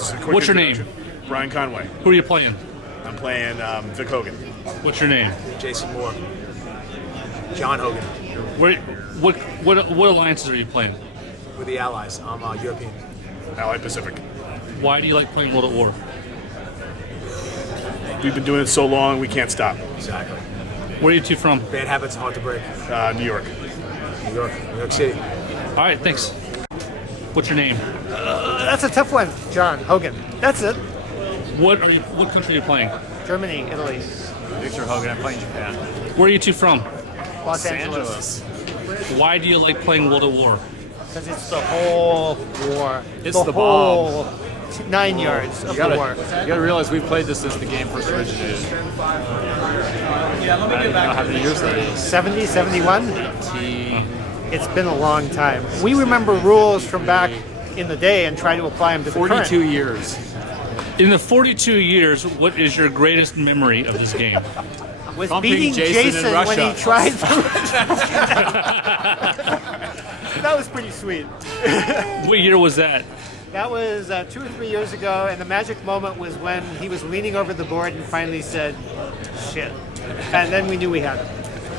What's your name? Brian Conway. Who are you playing? I'm playing Vic Hogan. What's your name? Jason Moore. John Hogan. What alliances are you playing? With the Allies. I'm European. Allied Pacific. Why do you like playing World at War? We've been doing it so long, we can't stop. Exactly. Where are you two from? Bad habits are hard to break. New York. New York City. All right, thanks. What's your name? That's a tough one, John Hogan. That's it. What country are you playing? Germany, Italy, Victor Hogan, I'm playing Japan. Where are you two from? Los Angeles. Why do you like playing World at War? Because it's the whole war. It's the whole 9 yards of the war. You gotta realize we've played this since the game first originated. I don't know how many years that is. 70, 71? 18. It's been a long time. We remember rules from back in the day and try to apply them to the 42 current. years. In the 42 years, what is your greatest memory of this game? Was Bumping beating Jason in when he Russia. tried That was pretty sweet. What year was that? That was 2 or 3 years ago, and the magic moment was when he was leaning over the board and finally said, shit. And then we knew we had him.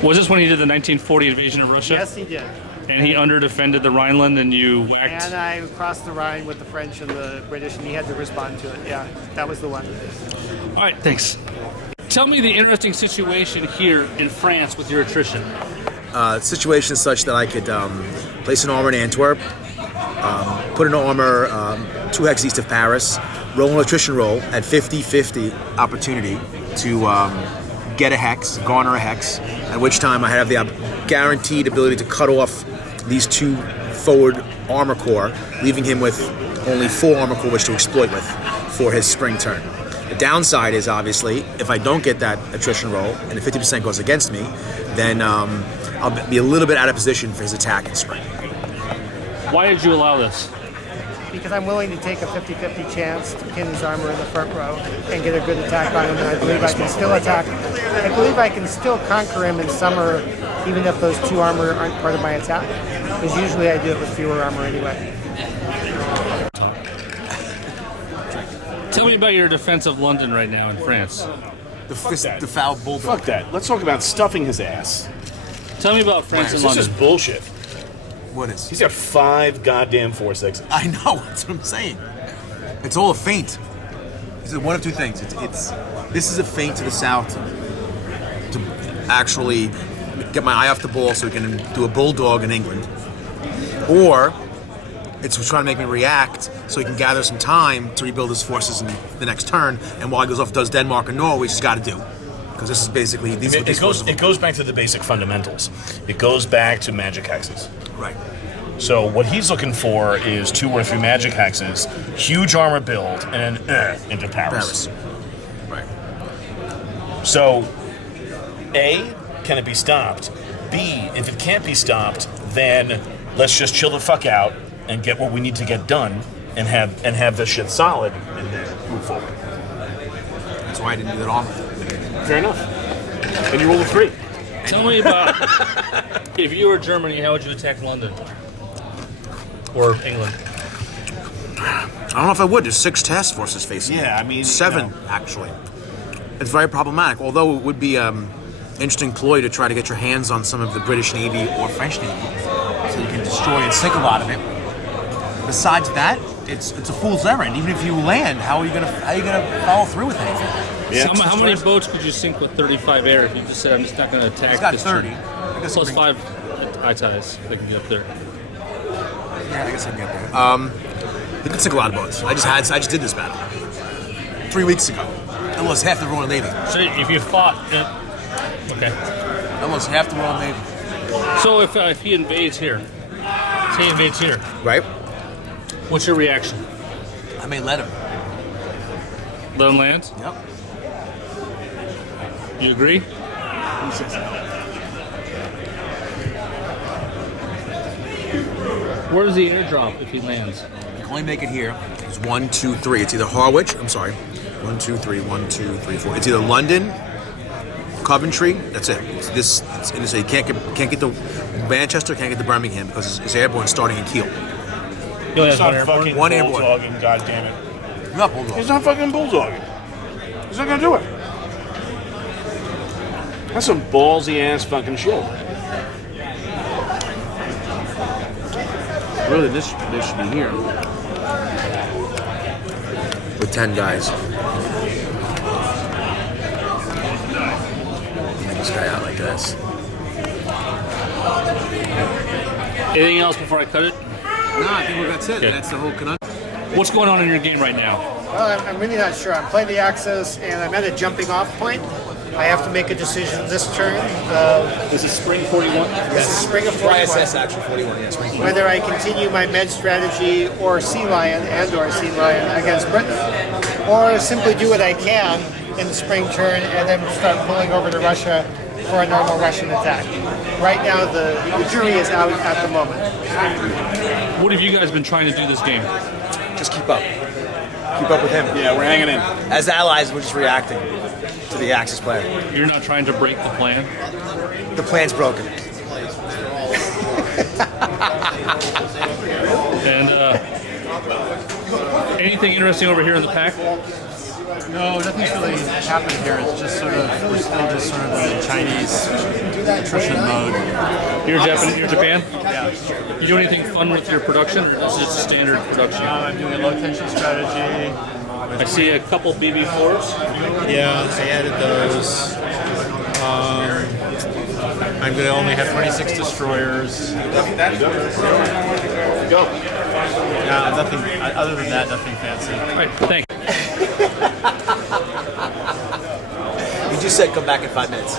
Was this when he did the 1940 invasion of Russia? Yes, he did. And he under-defended the Rhineland and you whacked... And I crossed the Rhine with the French and the British, and he had to respond to it. Yeah, that was the one. All right, thanks. Tell me the interesting situation here in France with your attrition. Situation is such that I could place an armor in Antwerp, put an armor 2 hex east of Paris, roll an attrition roll at 50-50 opportunity to get a hex, garner a hex, at which time I have the guaranteed ability to cut off these 2 forward armor core, leaving him with only 4 armor core which to exploit with for his spring turn. The downside is obviously if I don't get that attrition roll and the 50% goes against me, then I'll be a little bit out of position for his attack in spring. Why did you allow this? Because I'm willing to take a 50-50 chance to pin his armor in the front row and get a good attack on him, and I believe I can still attack. I believe I can still conquer him in summer, even if those 2 armor aren't part of my attack. Because usually I do it with fewer armor anyway. Tell me about your defense of London right now in France. The foul bulldog. Fuck that. Let's talk about stuffing his ass. Tell me about France and This is London. bullshit. What is? He's got 5 goddamn 4-6s. I know. That's what I'm saying. It's all a feint. It's one of 2 things. This is a feint to the south to actually get my eye off the ball so we can do a bulldog in England, or it's trying to make me react so he can gather some time to rebuild his forces in the next turn. And while he goes off, does Denmark and Norway, which he's got to do. Because this is basically It goes back to the basic fundamentals. It goes back to magic hexes. Right. So what he's looking for is 2 or 3 magic hexes, huge armor build, and then into Paris. Right. So, A, can it be stopped? B, if it can't be stopped, then let's just chill the fuck out and get what we need to get done and have this shit solid and then move forward. That's why I didn't do that armor. Fair enough. And you roll a 3. Tell me about, if you were Germany, how would you attack London? Or England? I don't know if I would. There's 6 task forces facing. Yeah, I mean... 7, actually. It's very problematic, although it would be interesting ploy to try to get your hands on some of the British Navy or French Navy so you can destroy and sink a lot of it. Besides that, it's a fool's errand. Even if you land, how are you gonna follow through with anything? Yeah. So how many boats could you sink with 35 air if you just said, I'm just not going to attack He's got this 30. turn? I guess Plus I 5 eye ties that can get up there. Yeah, I guess I can get there. They could sink a lot of boats. I just did this battle 3 weeks ago. I lost half the Royal Navy. So if you fought... okay. I lost half the Royal Navy. So if he invades here, say he invades here, Right? what's your reaction? I may let him. Let him land? Yep. You agree? Who says no? Where does the airdrop if he lands? You can only make it here. It's 1, 2, 3. It's either Harwich. I'm sorry. 1, 2, 3. 1, 2, 3, 4. It's either London, Coventry. That's it. It's you can't get the Manchester. Can't get the Birmingham because it's airborne starting in Kiel. You only have Stop one airport? fucking One airborne. bulldogging, goddammit. Not bulldog. He's not fucking bulldogging. He's not gonna do it. That's some ballsy ass fucking shit. Really, this should be here. With 10 guys. This guy out like this. Anything else before I cut it? No, I think that's it. Okay. That's the whole conundrum. What's going on in your game right now? Well, I'm really not sure. I'm playing the Axis, and I'm at a jumping off point. I have to make a decision this turn. This is Spring 41? This is Spring of 41. ISS actually 41, yeah, spring 41. Whether I continue my med strategy or Sea Lion against Britain, or simply do what I can in the spring turn and then start pulling over to Russia for a normal Russian attack. Right now, the jury is out at the moment. What have you guys been trying to do this game? Just keep up. Keep up with him. Yeah, we're hanging in. As allies, we're just reacting to the Axis player. You're not trying to break the plan? The plan's broken. And anything interesting over here in the pack? No, nothing's really happened here. It's just sort of, we're still just sort of in Chinese attrition mode. You're Japan? Yeah. You do anything fun with your production, or is it just standard production? I'm doing a low tension strategy. I see a couple BB4s. Yeah, I added those. I'm going to only have 26 destroyers. Go. No, nothing, other than that, nothing fancy. All right, thanks. You just said come back in 5 minutes.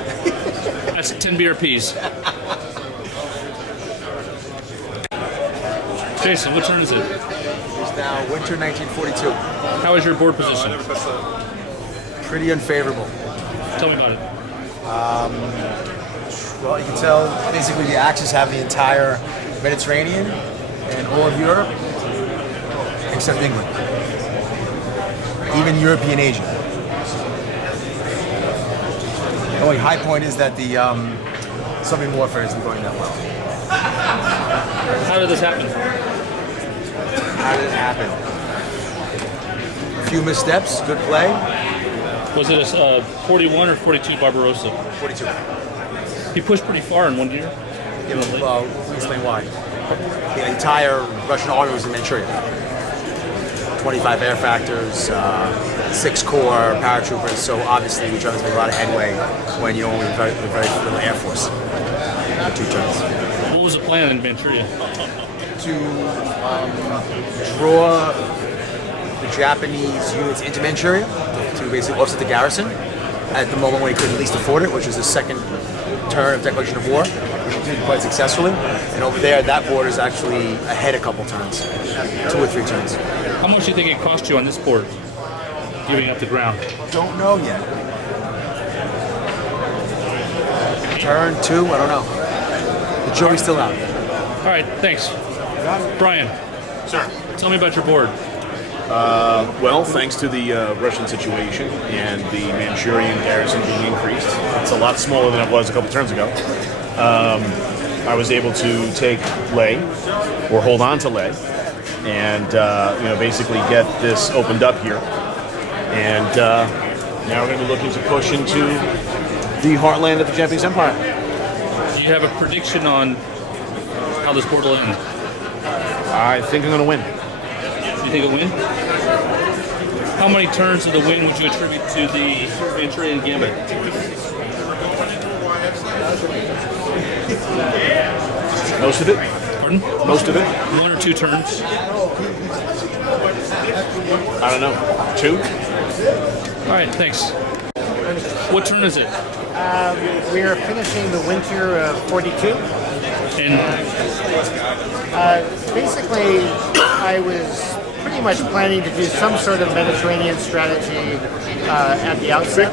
That's 10 BRPs. Jason, what turn is it? It's now winter 1942. How is your board position? Pretty unfavorable. Tell me about it. Well, you can tell basically the Axis have the entire Mediterranean and all of Europe, except England. Even European Asia. The only high point is that the submarine warfare isn't going that well. How did this happen? How did it happen? A few missteps, good play. Was it a 41 or 42 Barbarossa? 42. He pushed pretty far in one year. Well, let me explain why. The entire Russian army was in Manchuria. 25 air factors, 6 corps paratroopers, so obviously we try to make a lot of headway when you only have very little air force for 2 turns. What was the plan in Manchuria? To draw the Japanese units into Manchuria to basically offset the garrison at the moment when he could at least afford it, which was the second turn of declaration of war, which he did quite successfully. And over there, that border is actually ahead a couple turns, 2 or 3 turns. How much do you think it cost you on this board, giving up the ground? Don't know yet. Turn 2, I don't know. The jury's still out. All right, thanks. Brian, Sir. tell me about your board. Well, thanks to the Russian situation and the Manchurian garrison being increased, it's a lot smaller than it was a couple turns ago. I was able to take Leh, or hold on to Leh, and basically get this opened up here. And now we're going to be looking to push into the heartland of the Japanese Empire. Do you have a prediction on how this board will end? I think I'm going to win. Do you think it'll win? How many turns of the win would you attribute to the Manchurian Gambit? Most of it. Pardon? Most of it. 1 or 2 turns? I don't know. 2? All right, thanks. What turn is it? We are finishing the winter of 42. And Basically, I was pretty much planning to do some sort of Mediterranean strategy at the outset.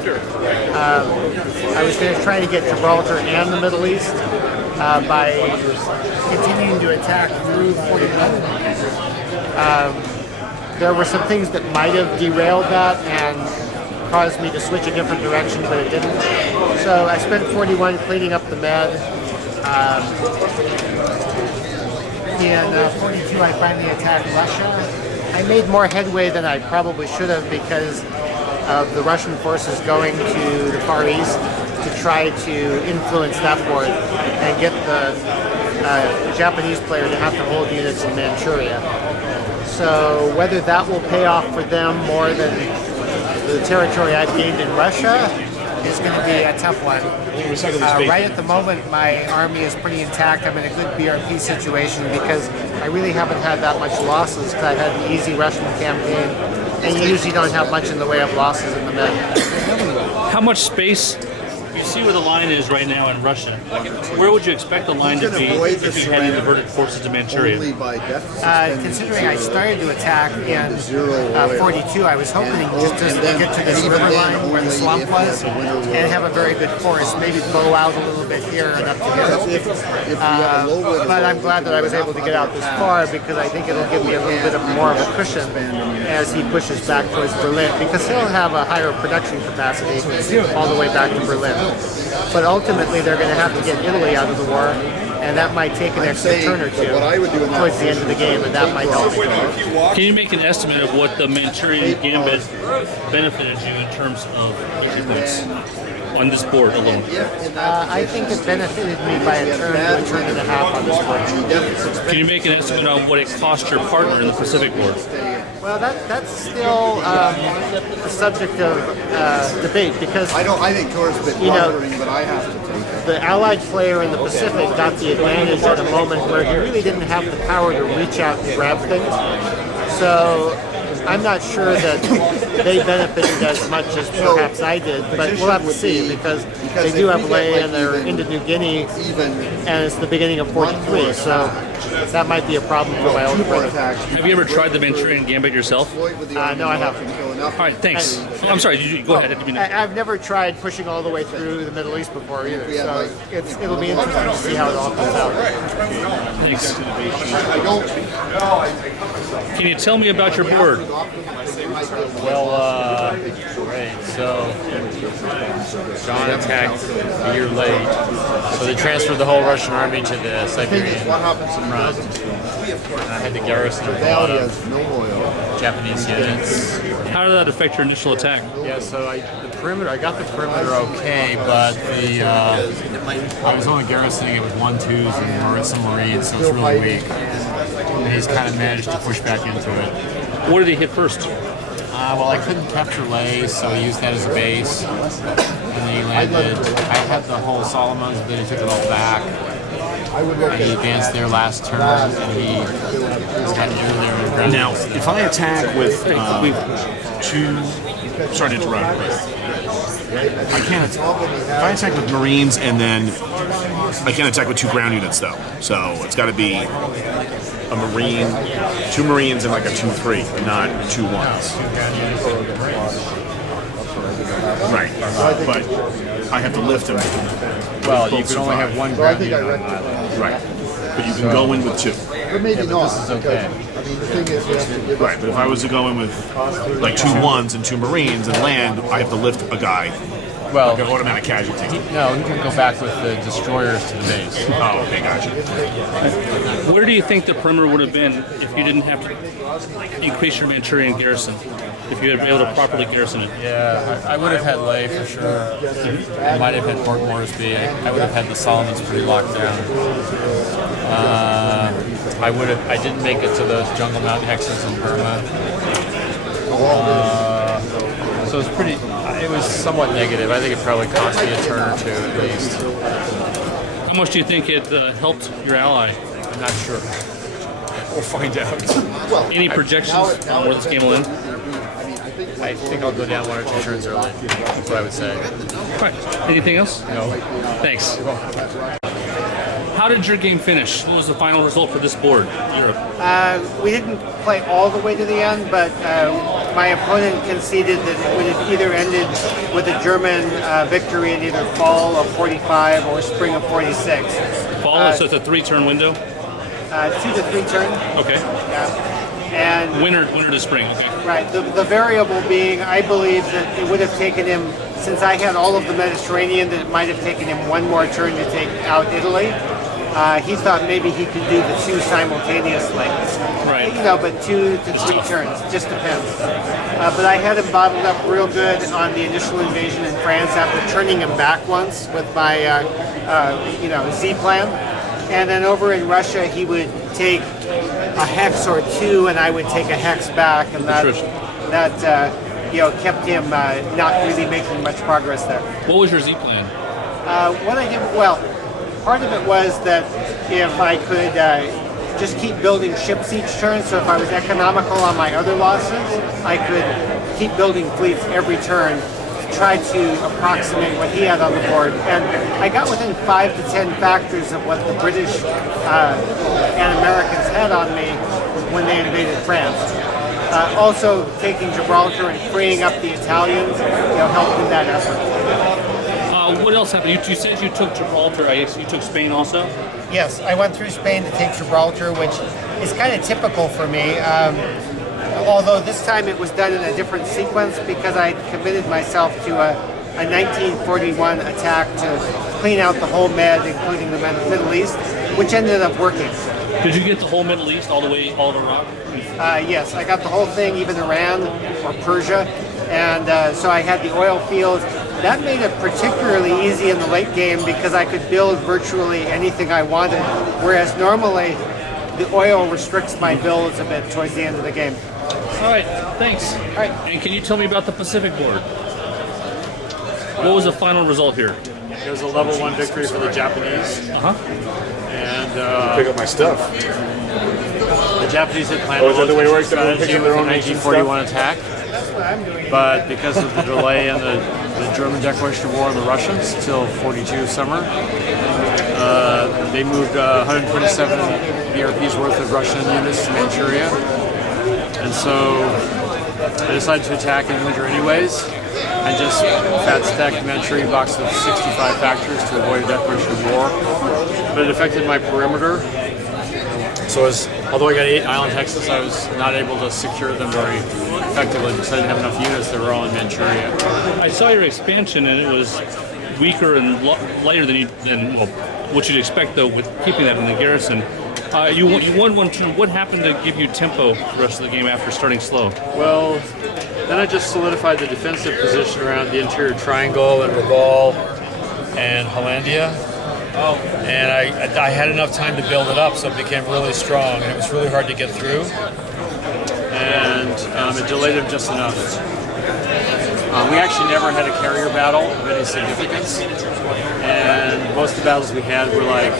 I was going to try to get Gibraltar and the Middle East by continuing to attack through 41. There were some things that might have derailed that and caused me to switch a different direction, but it didn't. So I spent 41 cleaning up the Med. In 42, I finally attacked Russia. I I made more headway than I probably should have because of the Russian forces going to the Far East to try to influence that board and get the Japanese player to have to hold units in Manchuria. So whether that will pay off for them more than the territory I've gained in Russia is going to be a tough one. Right at the moment, my army is pretty intact. I'm in a good BRP situation because I really haven't had that much losses because I've had an easy Russian campaign, and you usually don't have much in the way of losses in the mid. How much space? You see where the line is right now in Russia. Where would you expect the line to be if you had diverted forces to Manchuria? Considering I started to attack in 42, I was hoping just to get to this river line where the swamp was and have a very good force, maybe bow out a little bit here enough to get it. But I'm glad that I was able to get out this far because I think it'll give me a little bit of more of a cushion as he pushes back towards Berlin, because he'll have a higher production capacity all the way back to Berlin. But ultimately, they're going to have to get Italy out of the war, and that might take an extra turn or two towards the end of the game, and that might help me. Can you make an estimate of what the Manchurian gambit benefited you in terms of entry points on this board alone? I think it benefited me by a turn to a turn and a half on this board. Can you make an estimate on what it cost your partner in the Pacific board? Well, that's still a subject of debate because I think Tor's a bit bothering, but I have to take it. The Allied player in the Pacific got the advantage at a moment where he really didn't have the power to reach out and grab things. So I'm not sure that they benefited as much as perhaps I did, but we'll have to see because they do have lay and they're into New Guinea, and it's the beginning of 43, so that might be a problem for my older brother. Have you ever tried the Manchurian gambit yourself? No, I haven't. All right, thanks. I'm sorry, go ahead. I've never tried pushing all the way through the Middle East before either, so it'll be interesting to see how it all comes out. Thanks. Can you tell me about your board? Well, great. So, John attacked a year late. So they transferred the whole Russian army to the Siberian front. And I had to garrison a lot of Japanese units. How did that affect your initial attack? Yeah, so I got the perimeter okay, but I was only garrisoning it with 1-2s and some Marines, so it's really weak. And he's kind of managed to push back into it. What did he hit first? Well, I couldn't capture Leh, so I used that as a base. And then he landed. I had the whole Solomons, but then he took it all back. And he advanced there last turn, and he got earlier aggression. Now, if I attack with two... Sorry to interrupt. I can't. If I attack with Marines and then I can't attack with 2 ground units though, so it's got to be a Marine, 2 Marines and like a 2-3, not 2 1s. Right, but I have to lift them. Well, you can only have 1 ground unit on island. Right, but you can go in with 2. But maybe But not. this is okay. I mean, the thing is, you have to give Right, but if I was to go in with like 2 1s and 2 Marines and land, I have to lift a guy, Well, like an automatic casualty. no, he can go back with the destroyers to the base. Oh, okay, gotcha. Where do you think the perimeter would have been if you didn't have to increase your Manchurian garrison? If you had been able to properly garrison it? Yeah, I would have had Leh for sure. I might have had Port Moresby. I would have had the Solomons pretty locked down. I didn't make it to those Jungle Mountain hexes in Burma. So it was somewhat negative. I think it probably cost me a turn or 2 at least. How much do you think it helped your ally? I'm not sure. We'll find out. Any projections on where this game will end? I think I'll go down 1 or 2 turns early. That's what I would say. All right. Anything else? No. Thanks. How did your game finish? What was the final result for this board? Europe. We didn't play all the way to the end, but my opponent conceded that it would have either ended with a German victory in either fall of 45 or spring of 46. Fall, so it's a 3-turn window? 2 to 3 turn. Okay. Yeah. And Winter to spring, okay. right, the variable being, I believe that it would have taken him, since I had all of the Mediterranean, that it might have taken him 1 more turn to take out Italy. He thought maybe he could do the 2 simultaneously. Right. Right. But 2 to 3 turns, just depends. But I had him bottled up real good on the initial invasion in France after turning him back once with my, Z plan. And then over in Russia, he would take a hex or 2, and I would take a hex back, and that kept him not really making much progress there. What was your Z plan? What I did, part of it was that if I could just keep building ships each turn, so if I was economical on my other losses, I could keep building fleets every turn to try to approximate what he had on the board. And I got within 5 to 10 factors of what the British and Americans had on me when they invaded France. Also, taking Gibraltar and freeing up the Italians, helped in that effort. What else happened? You said you took Gibraltar. I guess you took Spain also? Yes, I went through Spain to take Gibraltar, which is kind of typical for me. Although this time it was done in a different sequence because I committed myself to a 1941 attack to clean out the whole Med, including the Middle East, which ended up working. Did you get the whole Middle East all the way, all of Iraq? Yes, I got the whole thing, even Iran or Persia, and so I had the oil fields. That made it particularly easy in the late game because I could build virtually anything I wanted, whereas normally the oil restricts my builds a bit towards the end of the game. All right, thanks. All right. And can you tell me about the Pacific board? What was the final result here? It was a level 1 victory for the Japanese. And Pick up my stuff. the Japanese had planned Oh, is that the way it works? Everyone strategy picking with their a own nation 1941 attack. But because of the delay in the German declaration of war on the Russians till 42 summer, they moved 127 BRP's worth of Russian units to Manchuria. And so I decided to attack in winter anyways. I just fat stacked Manchuria box of 65 factors to avoid a declaration of war. But it affected my perimeter. So although I got 8 island hexes, I was not able to secure them very effectively because I didn't have enough units that were all in Manchuria. I saw your expansion, and it was weaker and lighter than what you'd expect, though, with keeping that in the garrison. You won 1 turn. What happened to give you tempo the rest of the game after starting slow? Well, then I just solidified the defensive position around the interior triangle and Regal and Hollandia. And I had enough time to build it up, so it became really strong, and it was really hard to get through. And it delayed them just enough. We actually never had a carrier battle of any significance, and most of the battles we had were like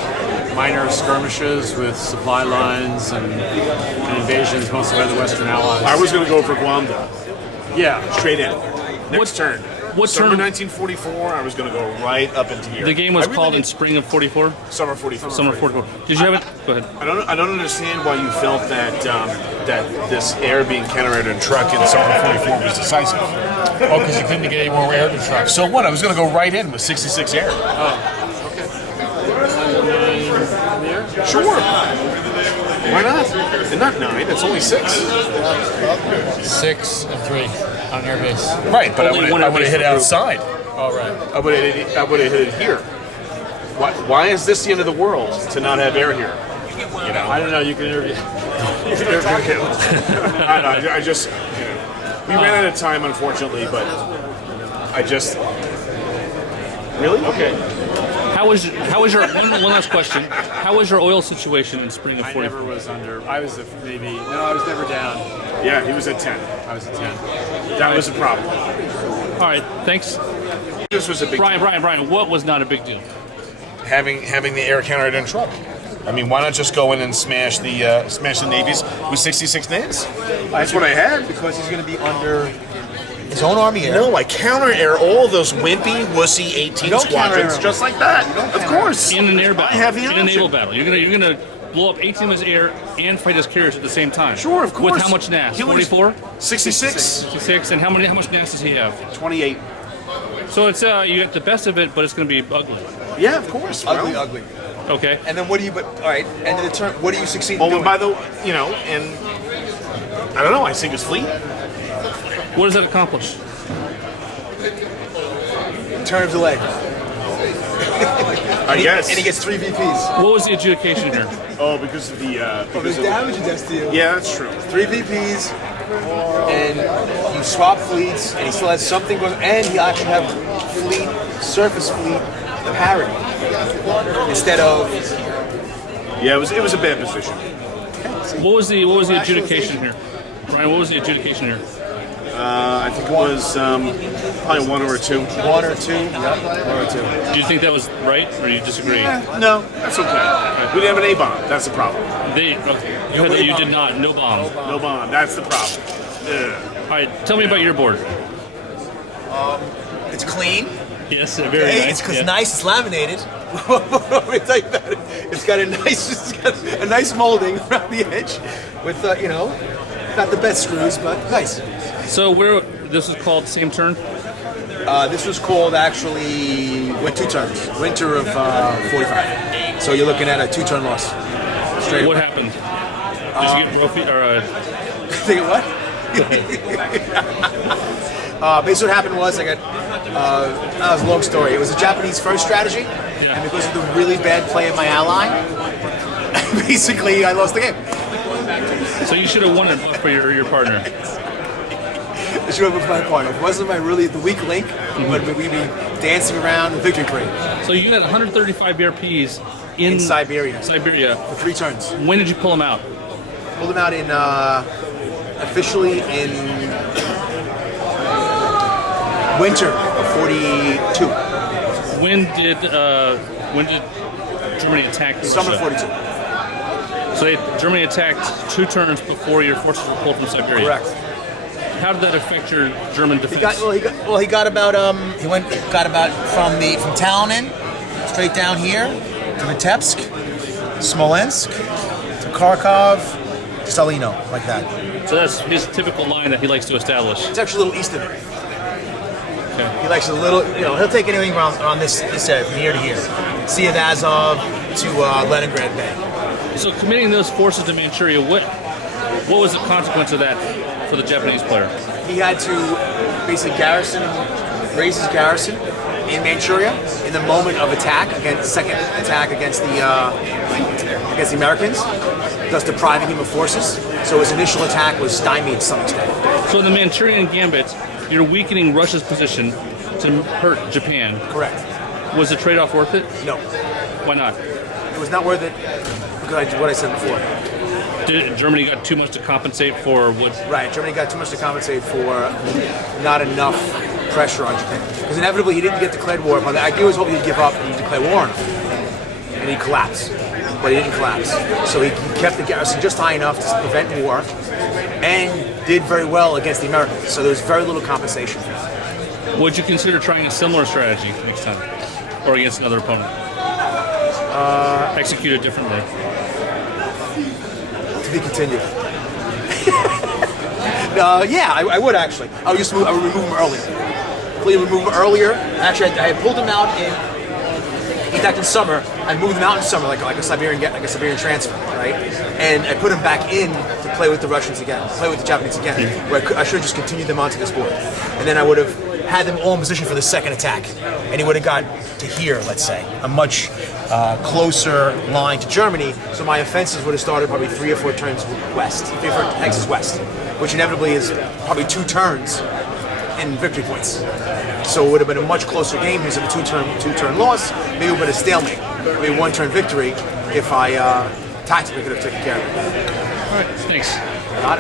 minor skirmishes with supply lines and invasions, mostly by the Western Allies. I was going to go for Guamda. Yeah. Straight in. Next turn. What Summer turn? 1944, I was going to go right up into here. The game was called in spring of 44? Summer 44. Summer 44. Did you have it? Go ahead. I don't understand why you felt that that this air being counter-air and truck in Summer 44 was decisive. Oh, because you couldn't get any more air to truck. So what? I was going to go right in with 66 air. Sure. Why not? And not 9. It's only 6. 6 and 3 on air base. Right, but Only one I would have hit air base outside. All right. I would have hit it here. Why is this the end of the world to not have air here? You know, I don't know. You can interview. I just we ran out of time, unfortunately, but I just really okay. How was your one last question? How was your oil situation in spring of I 44? never was under. I was maybe. No, I was never down. Yeah, he was at 10. I was at 10. That was a problem. All right, thanks. This was a big Brian, what was not a big deal? having the air counter in truck. I mean, why not just go in and smash the navies with 66 nails? That's what I had. Because he's going to be under his own army air. No, I counter air all those wimpy, wussy 18 don't squadrons counter-air just like that. Of course. In an air battle. I have the in a option. naval battle. You're gonna blow up 18 of his air and fight his carriers at the same time. Sure, of course. With how much NAS? Killers- 44? 66. 66. And how much NAS does he have? 28. So it's you get the best of it, but it's gonna be ugly. Yeah, of course. Ugly, well. ugly. Okay. And then what do you? But all right. End of the turn. What do you succeed in Oh, doing? and by the and I don't know. I sink his fleet. What does that accomplish? Turn of delay. I guess. And he gets 3 VPs. What was the adjudication here? Oh, because of the Because the damage he does to you. yeah, that's true. 3 VPs, and you swap fleets, and he still has something going. And he actually have surface fleet parity instead of. Yeah, it was a bad position. What was the adjudication here? Ryan, what was the adjudication here? I think it was probably 1 or 2. 1 or 2. Yep, 1 or 2. Do you think that was right, or do you disagree? No, that's okay. We didn't have an A-bomb. That's the problem. You heard that you did not. No bomb. No bomb. That's the problem. Ugh. All right, tell me about your board. It's clean. Yes, very nice. It's Yeah. nice. It's laminated. Let me tell you about it. It's got a nice molding around the edge, with not the best screws, but nice. So this was called same turn? This was called actually went 2 turns. Winter of 45. So you're looking at a 2-turn loss. Straight What away. happened? Did you get trophy or Think of what? Basically, what happened was that was a long story. It was a Japanese first strategy, and because of the really bad play of my ally, basically I lost the game. so you should have won it for your partner. I should have with my partner. It wasn't the weak link, but we'd be dancing around the victory parade So you had 135 BRPs in Siberia Siberia. for 3 turns. When did you pull them out? Pulled them out in officially in winter of 42. When did Germany attack Russia? Summer 42. So Germany attacked 2 turns before your forces were pulled from Siberia. Correct. How did that affect your German defense? He got about from Tallinn straight down here to Vitebsk, Smolensk, to Kharkov, Salino, like that. So that's his typical line that he likes to establish. It's actually a little east of it. Okay. He likes a little, he'll take anything around this area from here to here. Sea of Azov to Leningrad Bay. So committing those forces to Manchuria, what was the consequence of that for the Japanese player? He had to basically raise his garrison in Manchuria in the moment of second attack against the Americans, thus depriving him of forces. So his initial attack was stymied to some extent. So in the Manchurian Gambit, you're weakening Russia's position to hurt Japan. Correct. Was the trade-off worth it? No, Why not? it was not worth it because of what I said before. Did Germany got too much to compensate for what? Right, Germany got too much to compensate for not enough pressure on Japan. Because inevitably he didn't get declared war upon that. I was hoping he'd give up and he'd declare war on him. And he'd collapse. But he didn't collapse. So he kept the garrison just high enough to prevent war and did very well against the Americans. So there was very little compensation. Would you consider trying a similar strategy next time? Or against another opponent? Execute it differently. To be continued. Yeah, I would actually. I would remove him earlier. Completely remove him earlier. Actually, I had pulled him out he attacked in summer. I moved him out in summer, like a Siberian transfer, right? And I put him back in to play with the Russians again, play with the Japanese again. Where I should have just continued them onto this board, and then I would have had them all in position for the second attack, and he would have got to here, let's say, a much closer line to Germany. So my offenses would have started probably 3 or 4 turns west, 3 or 4 axes west, which inevitably is probably 2 turns in victory points. So it would have been a much closer game. Here's a two-turn loss. Maybe it would have been a stalemate. Maybe a 1-turn victory if I tactically could have taken care of it. All right, thanks. Got it.